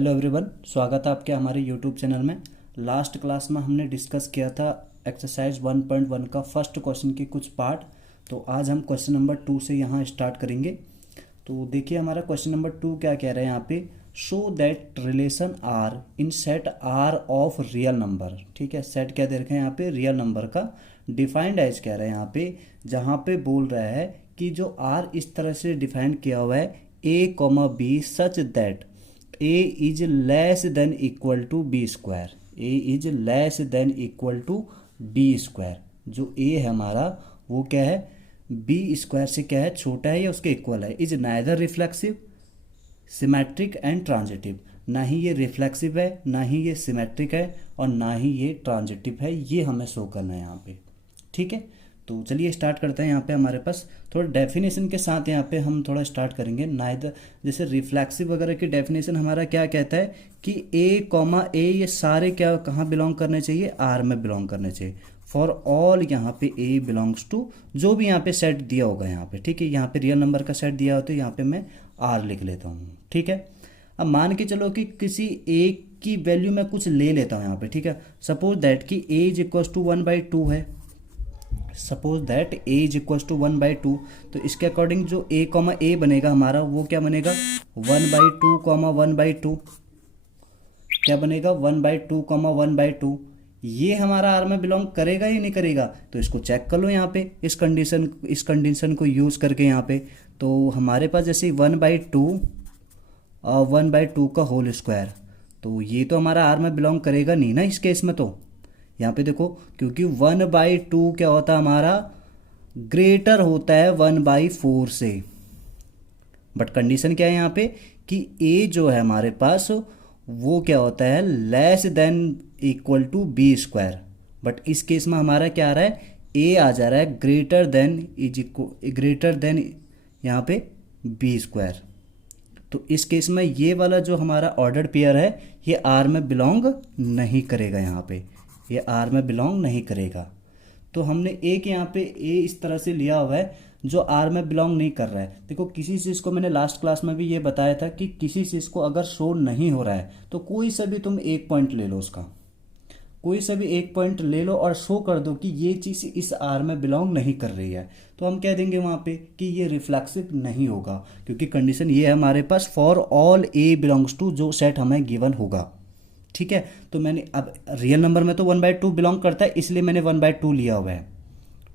Hello everyone, स्वागत है आपके हमारे यूट्यूब चैनल में। लास्ट क्लास में हमने डिस्कस किया था एक्सरसाइज 1.1 का फर्स्ट क्वेश्चन की कुछ पार्ट। तो आज हम क्वेश्चन नंबर 2 से यहाँ स्टार्ट करेंगे। तो देखिए हमारा क्वेश्चन नंबर 2 क्या कह रहे हैं यहाँ पे, show that relation R in set R of real number. ठीक है, सेट क्या दे रखे हैं यहाँ पे, रियल नंबर का। डिफाइंड एज कह रहे हैं यहाँ पे, जहाँ पे बोल रहा है कि जो आर इस तरह से डिफाइन किया हुआ है A comma B such that A is less than equal to B square. A is less than equal to B square. जो ए है हमारा वो क्या है, बी स्क्वायर से क्या है, छोटा है या उसके इक्वल है। Is neither reflexive symmetric and transitive. ना ही ये रिफ्लेक्सिव है, ना ही ये सिमेट्रिक है, और ना ही ये ट्रांजिटिव है। ये हमें शो करना है यहाँ पे। ठीक है, तो चलिए स्टार्ट करते हैं। यहाँ पे हमारे पास थोड़ा डेफिनेशन के साथ यहाँ पे हम थोड़ा स्टार्ट करेंगे। नाइदर जैसे रिफ्लेक्सिव वगैरह की डेफिनेशन हमारा क्या कहता है कि ए कॉमा ए ये सारे क्या कहाँ बिलोंग करने चाहिए, आर में बिलोंग करने चाहिए। फॉर ऑल यहाँ पे ए बिलोंग्स टू जो भी यहाँ पे सेट दिया होगा यहाँ पे। ठीक है, यहाँ पे रियल नंबर का सेट दिया हो तो यहाँ पे मैं आर लिख लेता हूँ। ठीक है, अब मान के चलो कि किसी एक की वैल्यू मैं कुछ ले लेता हूँ यहाँ पे। ठीक है, सपोज दैट कि ए इज इक्वल टू 1/2 है। Suppose that A is equal to 1/2, तो इसके अकॉर्डिंग जो ए कॉमा ए बनेगा हमारा वो क्या बनेगा, 1/2 कॉमा 1/2। क्या बनेगा, 1/2 कॉमा 1/2। ये हमारा आर में बिलोंग करेगा या नहीं करेगा, तो इसको चेक कर लो यहाँ पे इस कंडीशन को यूज़ करके यहाँ पे। तो हमारे पास जैसे 1/2 और 1/2 का होल स्क्वायर, तो ये तो हमारा आर में बिलोंग करेगा नहीं ना इस केस में। तो यहाँ पे देखो, क्योंकि 1/2 क्या होता है हमारा, ग्रेटर होता है 1/4 से। बट कंडीशन क्या है यहाँ पे कि ए जो है हमारे पास वो क्या होता है, less than equal to B square. But इस केस में हमारा क्या आ रहा है, ए आ जा रहा है ग्रेटर देन यहाँ पे बी स्क्वायर। तो इस केस में ये वाला जो हमारा ऑर्डर्ड पेयर है ये आर में बिलोंग नहीं करेगा। यहाँ पे ये आर में बिलोंग नहीं करेगा। तो हमने एक यहाँ पे ए इस तरह से लिया हुआ है जो आर में बिलोंग नहीं कर रहा है। देखो किसी चीज़ को मैंने लास्ट क्लास में भी ये बताया था कि किसी चीज़ को अगर शो नहीं हो रहा है तो कोई सा भी तुम एक पॉइंट ले लो, उसका कोई सा भी एक पॉइंट ले लो और शो कर दो कि ये चीज़ इस आर में बिलोंग नहीं कर रही है, तो हम कह देंगे वहाँ पे कि ये रिफ्लेक्सिव नहीं होगा। क्योंकि कंडीशन ये है हमारे पास, for all A belongs to जो सेट हमें गिवन होगा। ठीक है, तो मैंने अब रियल नंबर में तो 1/2 बिलोंग करता है, इसलिए मैंने 1/2 लिया हुआ है।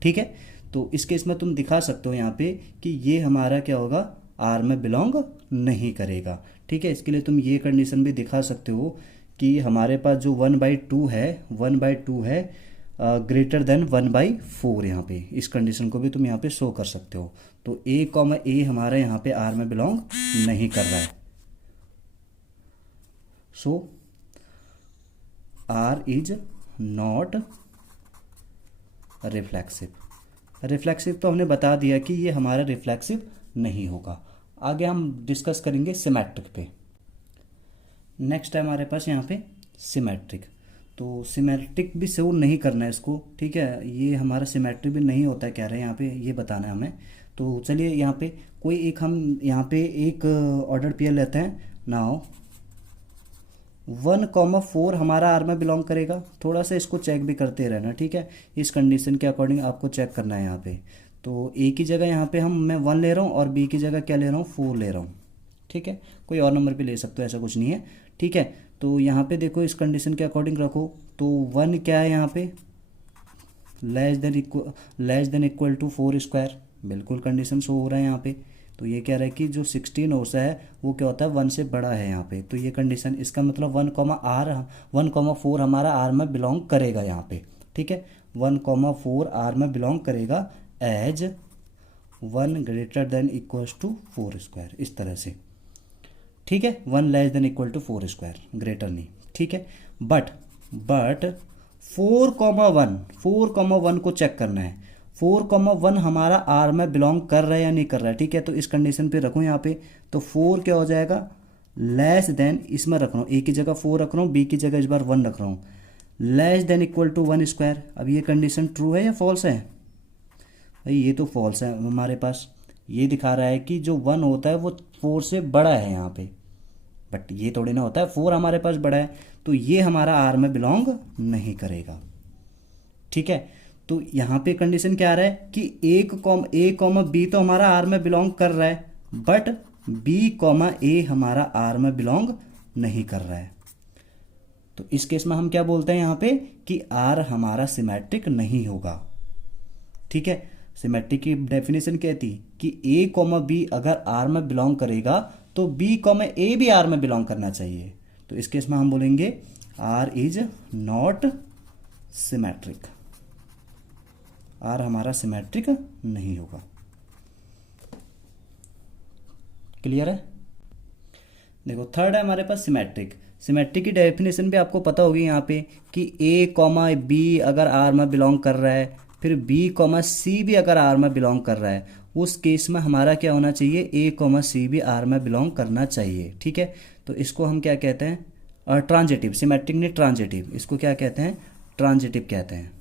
ठीक है, तो इस केस में तुम दिखा सकते हो यहाँ पे कि ये हमारा क्या होगा, आर में बिलोंग नहीं करेगा। ठीक है, इसके लिए तुम ये कंडीशन भी दिखा सकते हो कि हमारे पास जो 1/2 है ग्रेटर देन 1/4। यहाँ पे इस कंडीशन को भी तुम यहाँ पे शो कर सकते हो। तो ए कॉमा ए हमारा यहाँ पे आर में बिलोंग नहीं कर रहा है। So R is not reflexive. Reflexive तो हमने बता दिया कि ये हमारा रिफ्लेक्सिव नहीं होगा। आगे हम डिस्कस करेंगे सिमेट्रिक पे। नेक्स्ट है हमारे पास यहाँ पे सिमेट्रिक। तो सिमेट्रिक भी शो नहीं करना है इसको। ठीक है, ये हमारा सिमेट्रिक भी नहीं होता है कह रहे हैं यहाँ पे, ये बताना है हमें। तो चलिए यहाँ पे कोई एक हम यहाँ पे एक ऑर्डर पेयर लेते हैं। नाउ 1,4 हमारा आर में बिलोंग करेगा। थोड़ा सा इसको चेक भी करते रहना। ठीक है, इस कंडीशन के अकॉर्डिंग आपको चेक करना है यहाँ पे। तो ए की जगह यहाँ पे मैं 1 ले रहा हूँ और बी की जगह क्या ले रहा हूँ, 4 ले रहा हूँ। ठीक है, कोई और नंबर भी ले सकते हो, ऐसा कुछ नहीं है। ठीक है, तो यहाँ पे देखो इस कंडीशन के अकॉर्डिंग रखो। तो 1 क्या है यहाँ पे, less than equal to 4 square. बिल्कुल कंडीशन शो हो रहा है यहाँ पे। तो ये कह रहा है कि जो 16 होता है वो क्या होता है, 1 से बड़ा है यहाँ पे। तो ये कंडीशन, इसका मतलब 1,4 हमारा आर में बिलोंग करेगा यहाँ पे। ठीक है, 1,4 आर में बिलोंग करेगा as 1 greater than equal to 4 square, इस तरह से। ठीक है, 1 less than equal to 4 square, greater नहीं। ठीक है, बट 4,1 को चेक करना है। 4,1 हमारा आर में बिलोंग कर रहा है या नहीं कर रहा है। ठीक है, तो इस कंडीशन पे रखूँ यहाँ पे। तो 4 क्या हो जाएगा, लेस देन, इसमें रख रहा हूँ ए की जगह 4 रख रहा हूँ, बी की जगह इस बार 1 रख रहा हूँ, less than equal to 1 square. अब ये कंडीशन ट्रू है या फॉल्स है, भाई ये तो फॉल्स है हमारे पास। ये दिखा रहा है कि जो 1 होता है वो 4 से बड़ा है यहाँ पे। बट ये थोड़ी ना होता है, 4 हमारे पास बड़ा है, तो ये हमारा आर में बिलोंग नहीं करेगा। ठीक है, तो यहाँ पे कंडीशन क्या आ रहा है कि ए कॉमा बी तो हमारा आर में बिलोंग कर रहा है, बट बी कॉमा ए हमारा आर में बिलोंग नहीं कर रहा है। तो इस केस में हम क्या बोलते हैं यहाँ पे कि आर हमारा सिमेट्रिक नहीं होगा। ठीक है, सिमेट्रिक की डेफिनेशन क्या थी कि ए कॉमा बी अगर आर में बिलोंग करेगा तो बी कॉमा ए भी आर में बिलोंग करना चाहिए। तो इस केस में हम बोलेंगे R is not symmetric, R हमारा सिमेट्रिक नहीं होगा। क्लियर है? देखो थर्ड है हमारे पास सिमेट्रिक। सिमेट्रिक की डेफिनेशन भी आपको पता होगी यहाँ पे कि ए कॉमा बी अगर आर में बिलोंग कर रहा है, फिर बी कॉमा सी भी अगर आर में बिलोंग कर रहा है, उस केस में हमारा क्या होना चाहिए, ए कॉमा सी भी आर में बिलोंग करना चाहिए। ठीक है, तो इसको हम क्या कहते हैं, ट्रांजिटिव। सिमेट्रिक नहीं ट्रांजिटिव, इसको क्या कहते हैं, ट्रांजिटिव कहते हैं।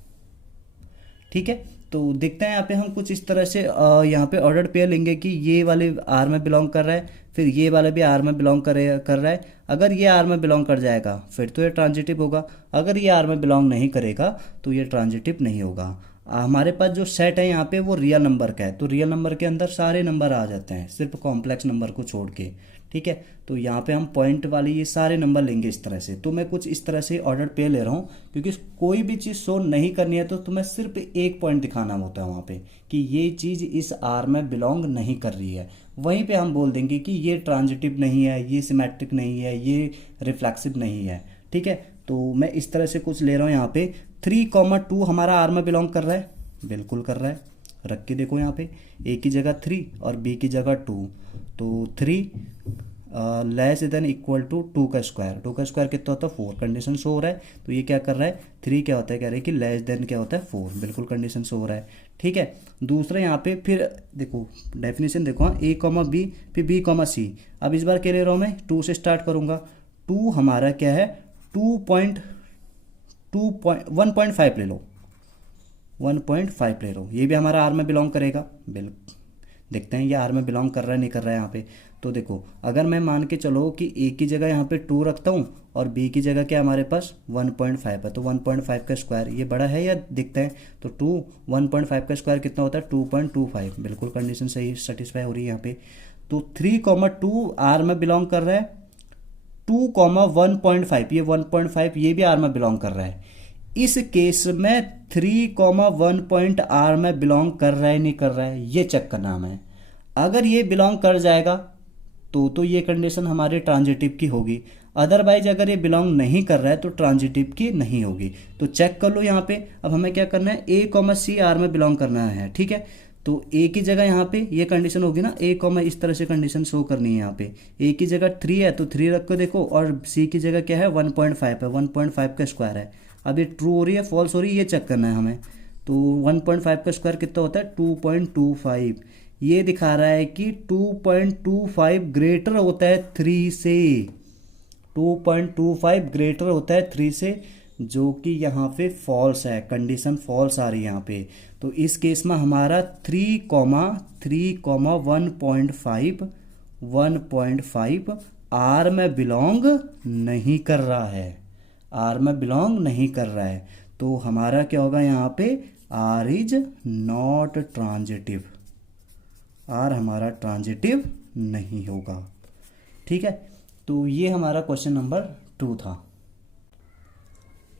ठीक है, तो देखते हैं यहाँ पे हम कुछ इस तरह से यहाँ पे ऑर्डर्ड पेयर लेंगे कि ये वाले आर में बिलोंग कर रहा है, फिर ये वाला भी आर में बिलोंग कर रहा है। अगर ये आर में बिलोंग कर जाएगा फिर तो ये ट्रांजिटिव होगा, अगर ये आर में बिलोंग नहीं करेगा तो ये ट्रांजिटिव नहीं होगा। हमारे पास जो सेट है यहाँ पे वो रियल नंबर का है, तो रियल नंबर के अंदर सारे नंबर आ जाते हैं सिर्फ कॉम्प्लेक्स नंबर को छोड़ के। ठीक है, तो यहाँ पे हम पॉइंट वाले ये सारे नंबर लेंगे इस तरह से। तो मैं कुछ इस तरह से ऑर्डर पे ले रहा हूँ, क्योंकि कोई भी चीज़ शो नहीं करनी है तो तुम्हें सिर्फ एक पॉइंट दिखाना होता है वहाँ पे कि ये चीज़ इस आर में बिलोंग नहीं कर रही है। वहीं पे हम बोल देंगे कि ये ट्रांजिटिव नहीं है, ये सिमेट्रिक नहीं है, ये रिफ्लेक्सिव नहीं है। ठीक है, तो मैं इस तरह से कुछ ले रहा हूँ यहाँ पे। 3,2 हमारा आर में बिलोंग कर रहा है, बिल्कुल कर रहा है। रख के देखो यहाँ पे ए की जगह 3 और बी की जगह 2, तो 3 लेस देन इक्वल टू 2 का स्क्वायर। 2 का स्क्वायर कितना होता है 4, कंडीशन शो हो रहा है। तो ये क्या कर रहा है, 3 क्या होता है, कह रहे हैं कि लेस देन क्या होता है 4, बिल्कुल कंडीशन शो हो रहा है। ठीक है, दूसरा यहाँ पे फिर देखो डेफिनेशन देखो, हाँ ए कॉमा बी फिर बी कॉमा सी। अब इस बार क्या ले रहा हूँ मैं, 2 से स्टार्ट करूँगा। 2 हमारा क्या है, 1.5 ले लो, 1.5 ले लो, ये भी हमारा आर में बिलोंग करेगा। बिल्कुल देखते हैं ये आर में बिलोंग कर रहा है नहीं कर रहा है यहाँ पे। तो देखो अगर मैं मान के चलो कि ए की जगह यहाँ पे 2 रखता हूँ और बी की जगह क्या हमारे पास 1.5 है, तो 1.5 का स्क्वायर ये बड़ा है या दिखता है, तो 1.5 का स्क्वायर कितना होता है 2.25, बिल्कुल कंडीशन सही सेटिस्फाई हो रही है यहाँ पे। तो 3,2 आर में बिलोंग कर रहा है, 2,1.5 ये 1.5 ये भी आर में बिलोंग कर रहा है। इस केस में 3,1 आर में बिलोंग कर रहा है नहीं कर रहा है, ये चेक करना हमें। अगर ये बिलोंग कर जाएगा तो ये कंडीशन हमारी ट्रांजिटिव की होगी, अदरवाइज अगर ये बिलोंग नहीं कर रहा है तो ट्रांजिटिव की नहीं होगी। तो चेक कर लो यहाँ पे। अब हमें क्या करना है, ए कॉमा सी आर में बिलोंग करना है। ठीक है, तो ए की जगह यहाँ पे ये कंडीशन होगी ना, ए कॉमा इस तरह से कंडीशन शो करनी है। यहाँ पे ए की जगह 3 है तो 3 रख के देखो, और सी की जगह क्या है 1.5 है, 1.5 का स्क्वायर है। अब ये ट्रू हो रही है फॉल्स हो रही है, ये चेक करना है हमें। तो 1.5 का स्क्वायर कितना होता है 2.25, ये दिखा रहा है कि 2.25 ग्रेटर होता है 3 से, 2.25 ग्रेटर होता है 3 से, जो कि यहाँ पे फॉल्स है, कंडीशन फॉल्स आ रही है यहाँ पे। तो इस केस में हमारा 1.5 आर में बिलोंग नहीं कर रहा है, आर में बिलोंग नहीं कर रहा है। तो हमारा क्या होगा यहाँ पे, R is not transitive, R हमारा ट्रांजिटिव नहीं होगा। ठीक है, तो ये हमारा क्वेश्चन नंबर 2 था।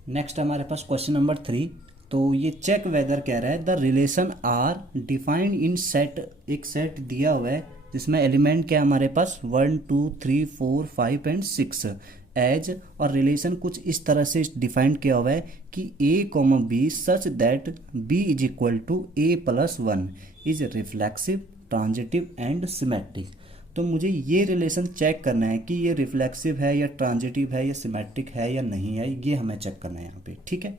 नेक्स्ट हमारे पास क्वेश्चन नंबर 3। तो ये चेक वेदर कह रहा है the relation R defined in set, एक सेट दिया हुआ है जिसमें एलिमेंट क्या है हमारे पास 1 2 3 4 5 एंड 6 एज, और रिलेशन कुछ इस तरह से डिफाइंड किया हुआ है कि a comma B such that b is equal to a plus 1 is reflexive transitive and symmetric. तो मुझे ये रिलेशन चेक करना है कि ये रिफ्लेक्सिव है या ट्रांजिटिव है या सिमेट्रिक है या नहीं है, ये हमें चेक करना है यहाँ पे। ठीक है,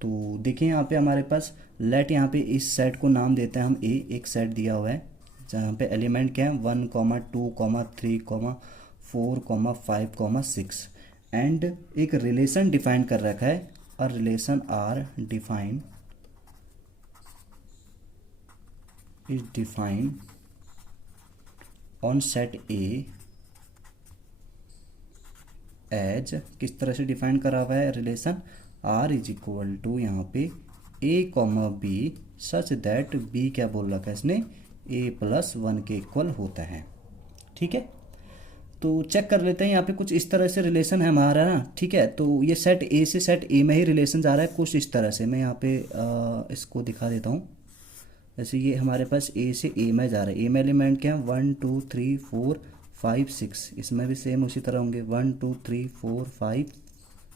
तो देखिए यहाँ पे हमारे पास लेट, यहाँ पे इस सेट को नाम देते हैं हम ए, एक सेट दिया हुआ है जहाँ पे एलिमेंट क्या है 1 2 3 4 5 6 एंड एक रिलेशन डिफाइन कर रखा है, और relation R define is define on set A as किस तरह से डिफाइन करा हुआ है relation, R is equal to यहाँ पे a comma B such that b क्या बोल रखा है इसने, a+1 के इक्वल होता है। ठीक है, तो चेक कर लेते हैं यहाँ पे कुछ इस तरह से रिलेशन है हमारा ना। ठीक है, तो ये सेट ए से सेट ए में ही रिलेशन जा रहा है कुछ इस तरह से। मैं यहाँ पे इसको दिखा देता हूँ। जैसे ये हमारे पास ए से ए में जा रहा है, ए में एलिमेंट क्या है 1 2 3 4 5 6, इसमें भी सेम उसी तरह होंगे 1 2 3 4 5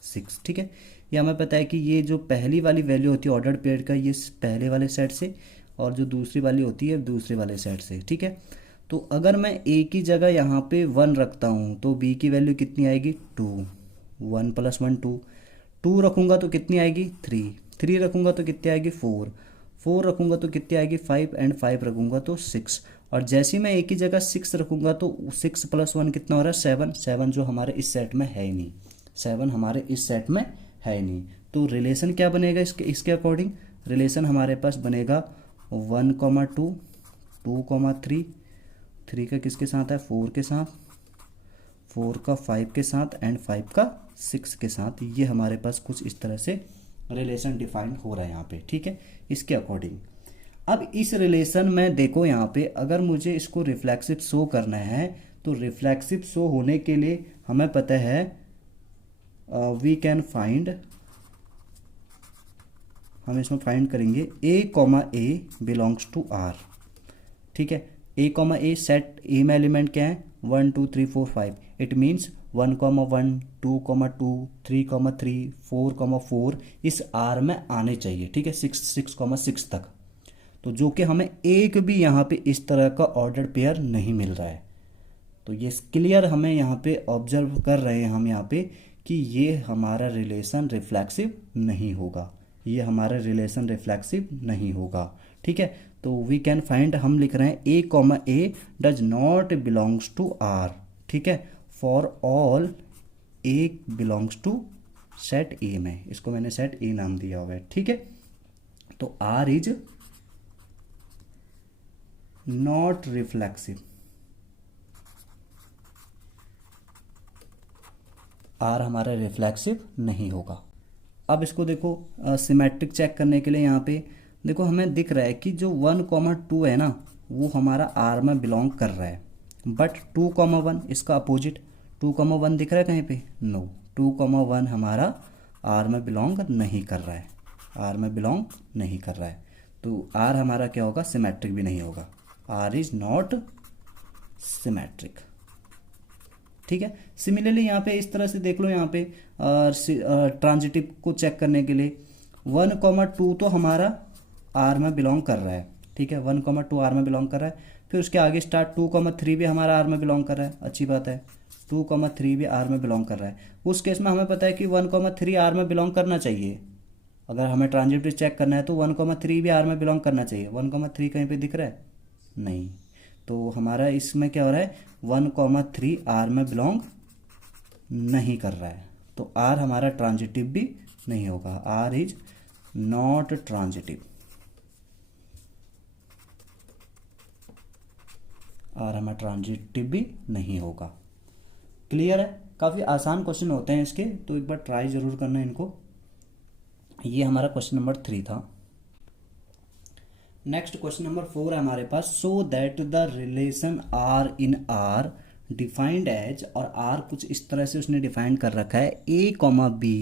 6। ठीक है, ये हमें पता है कि ये जो पहली वाली वैल्यू होती है ऑर्डर्ड पेयर का, ये पहले वाले सेट से, और जो दूसरी वाली होती है दूसरे वाले सेट से। ठीक है, तो अगर मैं ए की जगह यहाँ पे 1 रखता हूँ तो बी की वैल्यू कितनी आएगी 2, 1 + 1 2, 2 रखूँगा तो कितनी आएगी 3, 3 रखूँगा तो कितनी आएगी 4, 4 रखूँगा तो कितनी आएगी 5, एंड 5 रखूँगा तो 6। और जैसे ही मैं ए की जगह 6 रखूँगा तो 6 + 1 कितना हो रहा है 7, 7 जो हमारे इस सेट में है ही नहीं, 7 हमारे इस सेट में है ही नहीं। तो रिलेशन क्या बनेगा इसके अकॉर्डिंग, रिलेशन हमारे पास बनेगा 1, 2, 2, 3, 3 का किसके साथ है 4 के साथ, 4 का 5 के साथ, एंड 5 का 6 के साथ। ये हमारे पास कुछ इस तरह से रिलेशन डिफाइन हो रहा है यहाँ पे। ठीक है, इसके अकॉर्डिंग अब इस रिलेशन में देखो यहाँ पे अगर मुझे इसको रिफ्लेक्सिव शो करना है तो रिफ्लेक्सिव शो होने के लिए हमें पता है वी कैन फाइंड, हम इसमें फाइंड करेंगे a, बिलोंग्स टू आर। ठीक है, a, सेट ए में एलिमेंट क्या है 1 2 3 4 5, इट मीन्स 1, 1 2, 2 3, 3 4, 4 इस आर में आने चाहिए। ठीक है, 6 6 तक। तो जो कि हमें एक भी यहाँ पे इस तरह का ऑर्डर्ड पेयर नहीं मिल रहा है। तो ये क्लियर हमें यहाँ पे ऑब्जर्व कर रहे हैं हम यहाँ पे कि ये हमारा रिलेशन रिफ्लेक्सिव नहीं होगा, ये हमारा रिलेशन रिफ्लेक्सिव नहीं होगा। ठीक है, तो वी कैन फाइंड, हम लिख रहे हैं a, does not belongs to R. ठीक है, for all a belongs to set A में, इसको मैंने सेट ए नाम दिया हुआ है। ठीक है, तो r is not reflexive, R हमारा रिफ्लेक्सिव नहीं होगा। अब इसको देखो सिमेट्रिक चेक करने के लिए यहाँ पे देखो हमें दिख रहा है कि जो 1, 2 है ना वो हमारा आर में बिलोंग कर रहा है, बट 2, 1 इसका अपोजिट, 2, 1 दिख रहा है कहीं पे, नो, 2, 1 हमारा आर में बिलोंग नहीं कर रहा है, आर में बिलोंग नहीं कर रहा है। तो आर हमारा क्या होगा सिमेट्रिक भी नहीं होगा, आर इज नॉट सिमेट्रिक। ठीक है, सिमिलरली यहाँ पे इस तरह से देख लो, यहाँ पे ट्रांजिटिव को चेक करने के लिए 1, 2 तो हमारा आर में बिलोंग कर रहा है। ठीक है, 1, 2 आर में बिलोंग कर रहा है, फिर उसके आगे स्टार्ट 2, 3 भी हमारा आर में बिलोंग कर रहा है, अच्छी बात है, 2, 3 भी आर में बिलोंग कर रहा है। उस केस में हमें पता है कि 1, 3 आर में बिलोंग करना चाहिए। अगर हमें ट्रांजिटिव चेक करना है तो 1, 3 भी आर में बिलोंग करना चाहिए। 1, 3 कहीं पे दिख रहा है नहीं, तो हमारा इसमें क्या हो रहा है 1, 3 आर में बिलोंग नहीं कर रहा है, तो आर हमारा ट्रांजिटिव भी नहीं होगा, R is not transitive, R हमारा ट्रांजिटिव भी नहीं होगा। क्लियर है, काफ़ी आसान क्वेश्चन होते हैं इसके, तो एक बार ट्राई जरूर करना इनको। ये हमारा क्वेश्चन नंबर 3 था। नेक्स्ट क्वेश्चन नंबर 4 है हमारे पास, so that the relation R in R defined as, और आर कुछ इस तरह से उसने डिफाइन कर रखा है a, b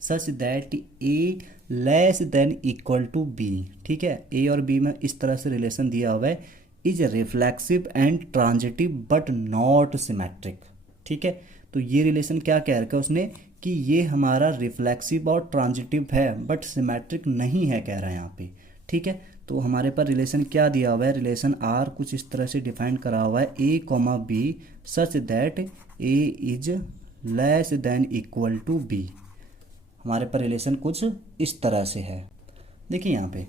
such that a less than equal to b। ठीक है, a और b में इस तरह से रिलेशन दिया हुआ है, is reflexive and transitive but not symmetric. ठीक है, तो ये रिलेशन क्या कह रखा है उसने कि ये हमारा रिफ्लेक्सिव और ट्रांजिटिव है बट सिमेट्रिक नहीं है कह रहा है यहाँ पे। ठीक है, तो हमारे पास रिलेशन क्या दिया हुआ है, रिलेशन आर कुछ इस तरह से डिफाइन करा हुआ है a, b such that a is less than equal to b। हमारे पास रिलेशन कुछ इस तरह से है, देखिए यहाँ पे।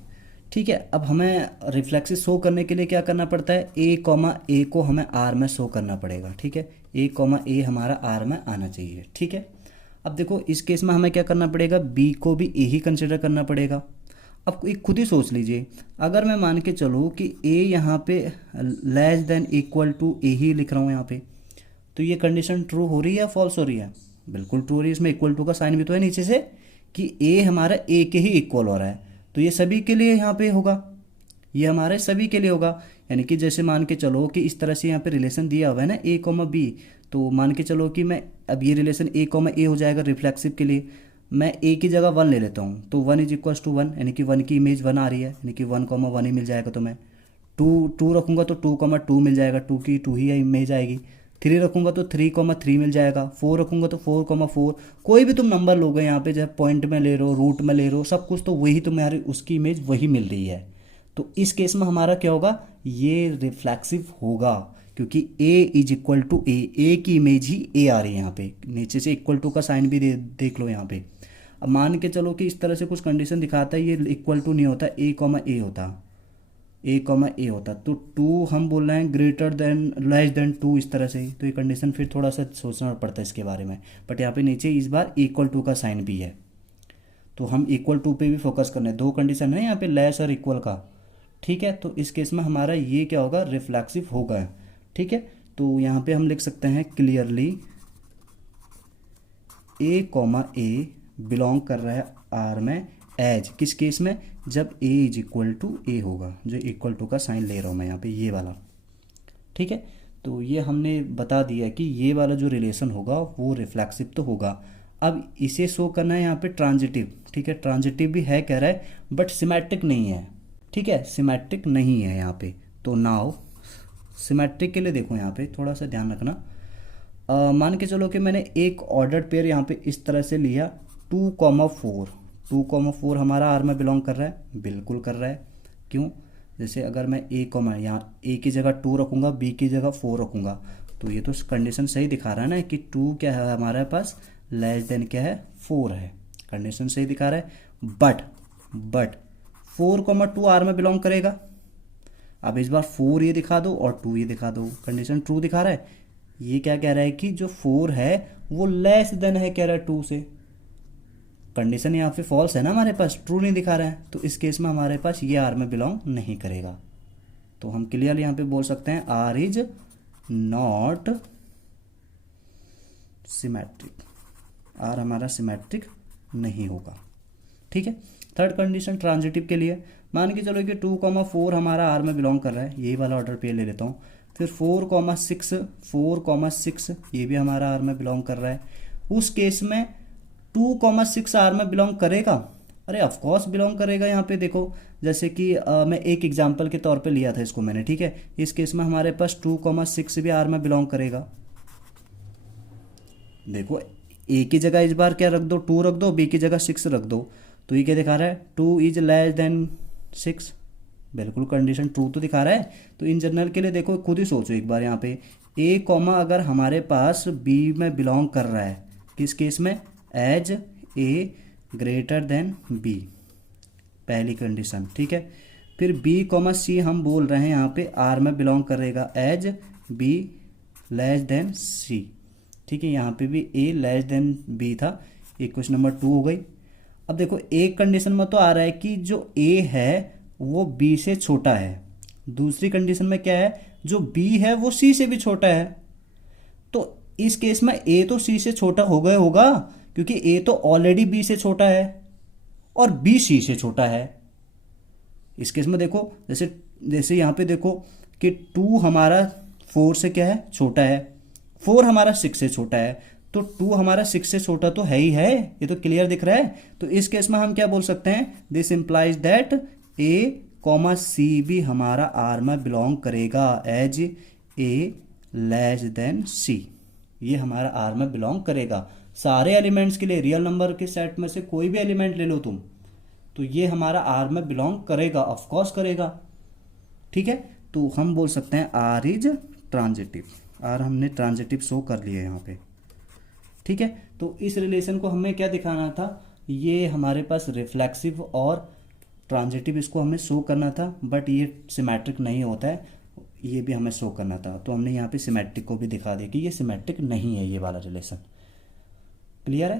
ठीक है, अब हमें रिफ्लेक्सिव शो करने के लिए क्या करना पड़ता है, a को हमें आर में शो करना पड़ेगा। ठीक है, a हमारा आर में आना चाहिए। ठीक है, अब देखो इस केस में हमें क्या करना पड़ेगा, b को भी a ही कंसिडर करना पड़ेगा। अब एक खुद ही सोच लीजिए, अगर मैं मान के चलूँ कि a यहाँ पे less than equal to a ही लिख रहा हूँ यहाँ पे, तो ये कंडीशन ट्रू हो रही है या फॉल्स हो रही है, बिल्कुल ट्रू हो रही है। इसमें इक्वल टू का साइन भी तो है नीचे से कि ए हमारा ए के ही इक्वल हो रहा है, तो ये सभी के लिए यहाँ पे होगा, ये हमारे सभी के लिए होगा। यानी कि जैसे मान के चलो कि इस तरह से यहाँ पे रिलेशन दिया हुआ है ना ए कॉमा बी, तो मान के चलो कि मैं अब ये रिलेशन ए कॉमा ए हो जाएगा रिफ्लेक्सिव के लिए। मैं ए की जगह वन ले लेता हूँ, तो one is equals to one, यानी कि वन की इमेज वन आ रही है, यानी कि वन कॉमा वन ही मिल जाएगा। तो मैं टू टू रखूँगा तो टू कॉमा टू मिल जाएगा, टू की टू ही इमेज आएगी। थ्री रखूँगा तो थ्री कॉमा थ्री मिल जाएगा। फोर रखूँगा तो फोर कॉमा फोर, कोई भी तुम नंबर लोगे यहाँ पे, जब पॉइंट में ले रहे हो, रूट में ले रहे हो, सब कुछ तो वही तुम्हारी उसकी इमेज वही मिल रही है। तो इस केस में हमारा क्या होगा, ये रिफ्लेक्सिव होगा, क्योंकि a इज इक्वल टू ए की इमेज ही a आ रही है यहाँ पे। नीचे से इक्वल टू का साइन भी देख लो यहाँ पे। अब मान के चलो कि इस तरह से कुछ कंडीशन दिखाता है, ये इक्वल टू नहीं होता, a कॉमा ए होता, a कॉमा ए होता, तो टू हम बोल रहे हैं greater than less than two, इस तरह से। तो ये कंडीशन फिर थोड़ा सा सोचना पड़ता है इसके बारे में, बट यहाँ पे नीचे इस बार इक्वल टू का साइन भी है, तो हम इक्वल टू पे भी फोकस करना है। दो कंडीशन है यहाँ पे, लेस और इक्वल का, ठीक है। तो इस केस में हमारा ये क्या होगा, रिफ्लेक्सिव होगा, ठीक है। तो यहाँ पे हम लिख सकते हैं क्लियरली ए कॉमा ए बिलोंग कर रहा है आर में, एज किस केस में, जब ए इज इक्वल टू ए होगा, जो इक्वल टू का साइन ले रहा हूँ मैं यहाँ पे ये वाला, ठीक है। तो ये हमने बता दिया कि ये वाला जो रिलेशन होगा वो रिफ्लेक्सिव तो होगा। अब इसे शो करना है यहाँ पे ट्रांजिटिव, ठीक है। ट्रांजिटिव भी है कह रहा है, बट सिमेट्रिक नहीं है, ठीक है, सिमेट्रिक नहीं है यहाँ पे। तो नाउ सिमेट्रिक के लिए देखो यहाँ पे थोड़ा सा ध्यान रखना। मान के चलो कि मैंने एक ऑर्डर्ड पेयर यहाँ पे इस तरह से लिया, two comma four, two comma four हमारा आर में बिलोंग कर रहा है, बिल्कुल कर रहा है। क्यों, जैसे अगर मैं ए कॉमा यहाँ ए की जगह टू रखूँगा, बी की जगह फोर रखूँगा, तो ये तो कंडीशन सही दिखा रहा है ना कि टू क्या है हमारे पास, लेस देन क्या है, फोर है, कंडीशन सही दिखा रहा है। But four comma two R में बिलोंग करेगा। अब इस बार फोर ये दिखा दो और टू ये दिखा दो, कंडीशन ट्रू दिखा रहा है। ये क्या कह रहा है कि जो फोर है वो लेस देन है कह रहा है टू से, कंडीशन यहाँ पे फॉल्स है ना हमारे पास, ट्रू नहीं दिखा रहा है। तो इस केस में हमारे पास ये आर में बिलोंग नहीं करेगा। तो हम क्लियर यहाँ पे बोल सकते हैं R is not symmetric, R हमारा सिमेट्रिक नहीं होगा, ठीक है। थर्ड कंडीशन ट्रांजिटिव के लिए, मान के चलो कि टू कॉमा फोर हमारा आर में बिलोंग कर रहा है, यही वाला ऑर्डर पे ले लेता हूँ। फिर फोर कॉमा सिक्स ये भी हमारा आर में बिलोंग कर रहा है। उस केस में टू कॉमा सिक्स आर में बिलोंग करेगा, अरे ऑफकोर्स बिलोंग करेगा। यहाँ पे देखो जैसे कि मैं एक एग्जाम्पल के तौर पे लिया था इसको मैंने, ठीक है। इस केस में हमारे पास टू कॉमा सिक्स भी आर में बिलोंग करेगा। देखो ए की जगह इस बार क्या रख दो, टू रख दो, बी की जगह सिक्स रख दो, तो ये क्या दिखा रहा है, two is less then six, बिल्कुल कंडीशन ट्रू तो दिखा रहा है। तो इन जनरल के लिए देखो खुद ही सोचो एक बार, यहाँ पे ए कॉमा अगर हमारे पास बी में बिलोंग कर रहा है, किस केस में, as a greater than b, पहली कंडीशन, ठीक है। फिर बी कॉमा सी हम बोल रहे हैं यहाँ पे आर में बिलोंग करेगा, एज बी लेस देन सी, ठीक है। यहाँ पे भी ए लेस देन बी था, इक्वेशन नंबर टू हो गई। अब देखो एक कंडीशन में तो आ रहा है कि जो ए है वो बी से छोटा है, दूसरी कंडीशन में क्या है, जो बी है वो सी से भी छोटा है। तो इस केस में ए तो सी से छोटा होगा, क्योंकि ए तो ऑलरेडी बी से छोटा है और बी सी से छोटा है। इस केस में देखो जैसे यहाँ पे देखो कि टू हमारा फोर से क्या है, छोटा है, फोर हमारा सिक्स से छोटा है, तो टू हमारा सिक्स से छोटा तो है ही है, ये तो क्लियर दिख रहा है। तो इस केस में हम क्या बोल सकते हैं, this implies that a comma c भी हमारा आर में बिलोंग करेगा, as a less than c, ये हमारा आर में बिलोंग करेगा। सारे एलिमेंट्स के लिए, रियल नंबर के सेट में से कोई भी एलिमेंट ले लो तुम, तो ये हमारा आर में बिलोंग करेगा, ऑफकोर्स करेगा, ठीक है। तो हम बोल सकते हैं आर इज ट्रांजिटिव, आर हमने ट्रांजिटिव शो कर लिया यहाँ पे, ठीक है। तो इस रिलेशन को हमें क्या दिखाना था, ये हमारे पास रिफ्लेक्सिव और ट्रांजिटिव इसको हमें शो करना था, बट ये सिमेट्रिक नहीं होता है, ये भी हमें शो करना था। तो हमने यहाँ पे सिमेट्रिक को भी दिखा दिया कि ये सिमेट्रिक नहीं है ये वाला रिलेशन, क्लियर है।